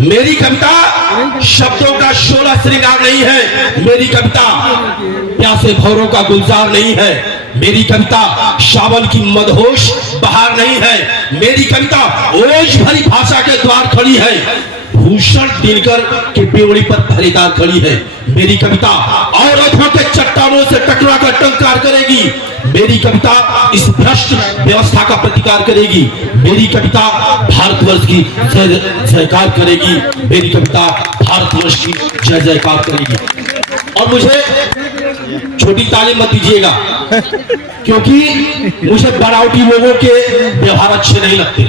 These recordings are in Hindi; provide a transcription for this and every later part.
मेरी कविता शब्दों का शोला श्रृंगार नहीं है। मेरी कविता प्यासे भौरों का गुलजार नहीं है। मेरी कविता सावन की मदहोश बहार नहीं है। मेरी कविता ओज भरी भाषा के द्वार खड़ी है। भूषण दिनकर के बेवड़ी पर पहरेदार खड़ी है। मेरी कविता औरतों के चट्टानों से टकरा कर टंकार करेगी। मेरी कविता इस भ्रष्ट व्यवस्था का प्रतिकार करेगी। मेरी कविता भारतवर्ष की जय जयकार करेगी। मेरी कविता भारतवर्ष की जय जयकार करेगी। और मुझे छोटी तालीम मत दीजिएगा, क्योंकि मुझे बनावटी लोगों के व्यवहार अच्छे नहीं लगते,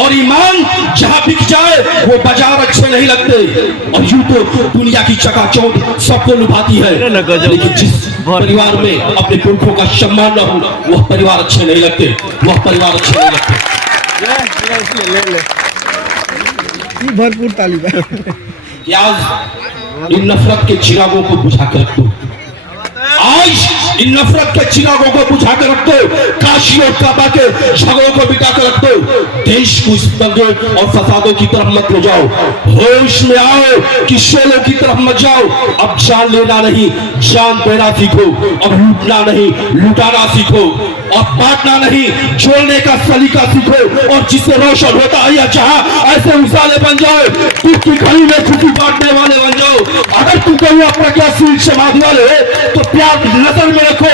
और ईमान जहां बिक जाए वो बाजार अच्छे नहीं लगते। और यूं तो दुनिया की चकाचौंध सबको लुभाती है, लेकिन जिस परिवार में अपने पुरखों का सम्मान न हो वह परिवार अच्छे नहीं लगते, वह परिवार अच्छे नहीं लगते। भरपूर तालिबान। आज इन नफरत के चिरागों को बुझा कर रख दो। आज इन नफरत के चिरागों को बुझा कर रख दो। काशी और काबा के झगड़ों को बिता कर रख दो। देश को इस दंगे और फसादों की तरफ मत ले जाओ। होश में आओ कि शोलों की तरफ मत जाओ। अब जान लेना नहीं, जान देना सीखो। अब लूटना नहीं, लुटाना सीखो। और बांटना नहीं, जोड़ने का सलीका सीखो। और जिससे रोशन होता है या चाहा ऐसे उजाले बन जाओ। दुख की घड़ी में खुशी बांटने वाले बन जाओ। अगर तुम कहीं प्रज्ञाशील समाधि वाले हो तो प्यार नजर में रखो।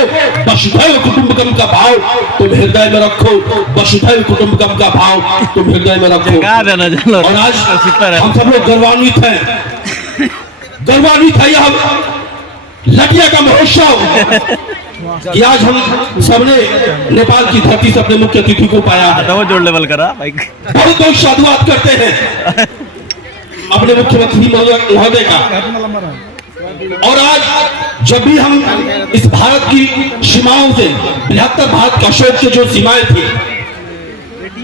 वसुधैव कुटुंबकम का भाव तुम हृदय में रखो। वसुधैव कुटुंबकम का भाव तुम हृदय में रखो। और आज हम सब लोग गौरवान्वित हैं, गौरवान्वित है यह लटिया का महोत्सव कि आज हम सबने नेपाल की धरती से अपने मुख्य अतिथि को पाया है। जोड़ लेवल करा बहुत बहुत साधुवाद करते हैं अपने मुख्यमंत्री महोदय का। और आज जब भी हम इस भारत की सीमाओं से, बृहत्तर भारत का अशोक से जो सीमाएं थी,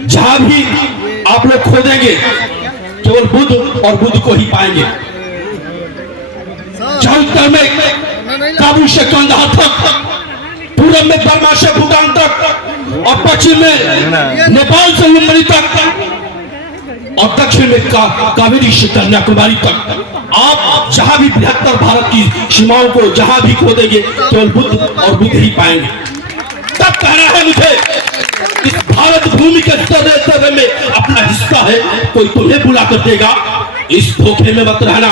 जहां भी आप लोग खोदेंगे केवल बुद्ध और बुद्ध को ही पाएंगे। जहां उत्तर में काबुल से कंधार तक, पूरब में बर्मा से भूटान तक, और पश्चिम में नेपाल से लुम्बिनी तक, और दक्षिण में कावेरी से कन्याकुमारी तक, आप जहां भी बृहत्तर भारत की सीमाओं को जहां भी खोदेंगे केवल बुद्ध और बुद्ध ही पाएंगे। तब कहना है मुझे, इस भारत भूमि के सर्वे में अपना हिस्सा है, कोई तुम्हें बुला कर देगा, इस धोखे में मत रहना।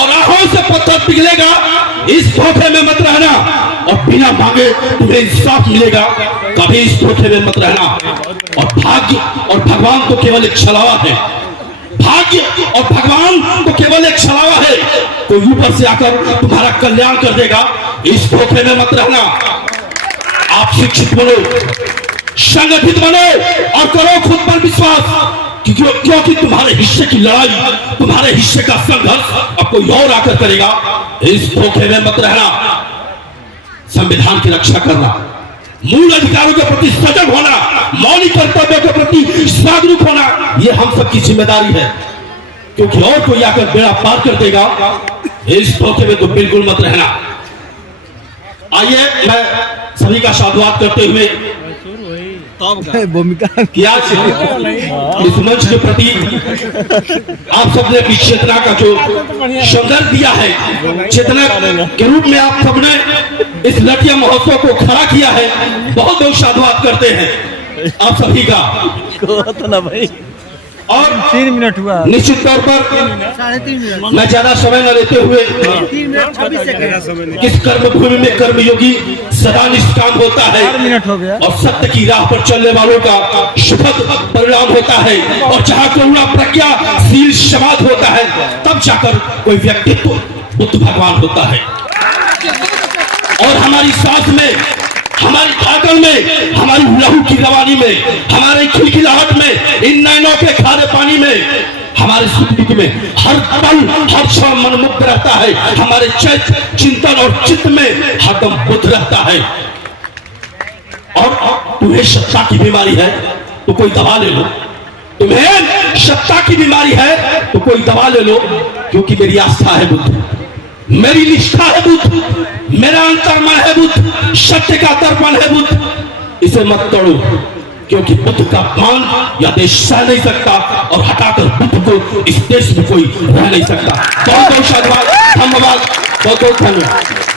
और आंखों से पत्थर पिघलेगा, इस धोखे में मत रहना। और बिना मांगे तुम्हें इंसाफ मिलेगा, कभी इस धोखे में मत रहना। और भाग्य और भगवान तो केवल एक छलावा है। भाग्य और भगवान तो केवल एक छलावा है। कोई ऊपर से आकर तुम्हारा कल्याण कर देगा, इस धोखे में मत रहना। आप शिक्षित बनो, संगठित बनो और करो खुद पर विश्वास, क्योंकि तुम्हारे हिस्से की लड़ाई, तुम्हारे हिस्से का संघर्ष अब कोई और आकर करेगा। इस धोखे में मत रहना। संविधान की रक्षा करना, मूल अधिकारों के प्रति सजग होना, मौलिक कर्तव्यों के प्रति जागरूक होना, यह हम सबकी जिम्मेदारी है। क्योंकि और कोई आकर बेड़ा पार कर देगा, इस धोखे में तो बिल्कुल मत रहना। आइए मैं सभी का साधुवाद करते हुए भूमिका किया इस मंच के प्रति आप सबने अपनी चेतना का जो संदर्भ दिया है, चेतना के रूप में आप सबने इस लटिया महोत्सव को खड़ा किया है, बहुत बहुत साधुवाद करते हैं आप सभी का। भाई और 3 मिनट हुआ, निश्चित तौर पर 3.5 मिनट मैं ज्यादा समय न लेते हुए, 3 मिनट 26 सेकंड। इस कर्म भूमि में कर्मयोगी सदा निष्काम होता है, 4 मिनट हो गया। और सत्य की राह पर चलने वालों का सुखद परिणाम होता है। और जहाँ करुणा प्रज्ञाशील समाज होता है, तब जाकर कोई व्यक्तित्व बुद्ध भगवान होता है। और हमारी सांस में, हमारी धाकड़ में, हमारी लहू की रवानी में, हमारे खिलखिलाहट में, इन नैनों के खारे पानी में, हमारे सुख दुख में हर पल हर क्षण मन मुक्त रहता है। हमारे चिंतन और चित्त में हरदम बुद्ध रहता है। और तुम्हें सत्ता की बीमारी है तो कोई दवा ले लो। तुम्हें सत्ता की बीमारी है तो कोई दवा ले लो, क्योंकि मेरी आस्था है बुद्ध, मेरी निष्ठा है बुद्ध, मेरा अंतर्मन है बुद्ध, सत्य का दर्पण है बुद्ध। इसे मत तोड़ो, क्योंकि बुद्ध का अपमान यह देश सह नहीं सकता और हटाकर बुद्ध को इस देश में कोई रह नहीं सकता। बहुत बहुत धन्यवाद, बहुत बहुत धन्यवाद।